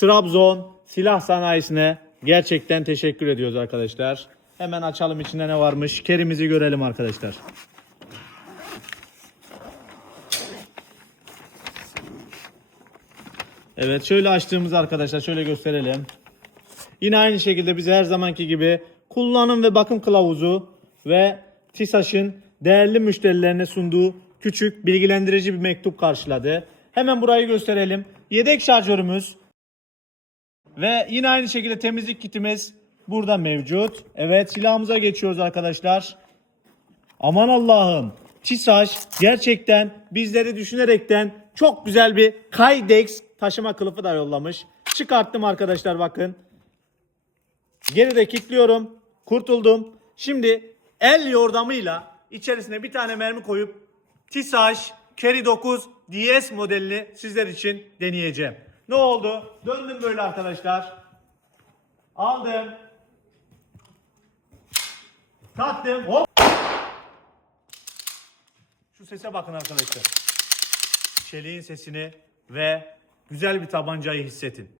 Trabzon silah sanayisine gerçekten teşekkür ediyoruz arkadaşlar. Hemen açalım içinde ne varmış. Kerimizi görelim arkadaşlar. Evet şöyle açtığımız arkadaşlar şöyle gösterelim. Yine aynı şekilde bize her zamanki gibi kullanım ve bakım kılavuzu ve TİSAŞ'ın değerli müşterilerine sunduğu küçük bilgilendirici bir mektup karşıladı. Hemen burayı gösterelim. Yedek şarjörümüz ve yine aynı şekilde temizlik kitimiz burada mevcut. Evet silahımıza geçiyoruz arkadaşlar. Aman Allah'ım. TİSAŞ gerçekten bizleri düşünerekten çok güzel bir Kydex taşıma kılıfı da yollamış. Çıkarttım arkadaşlar bakın. Geride kilitliyorum. Kurtuldum. Şimdi el yordamıyla içerisine bir tane mermi koyup TİSAŞ Carry 9 DS modelini sizler için deneyeceğim. Ne oldu? Döndüm böyle arkadaşlar. Aldım. Tattım. Hop. Şu sese bakın arkadaşlar. Çeliğin sesini ve güzel bir tabancayı hissetin.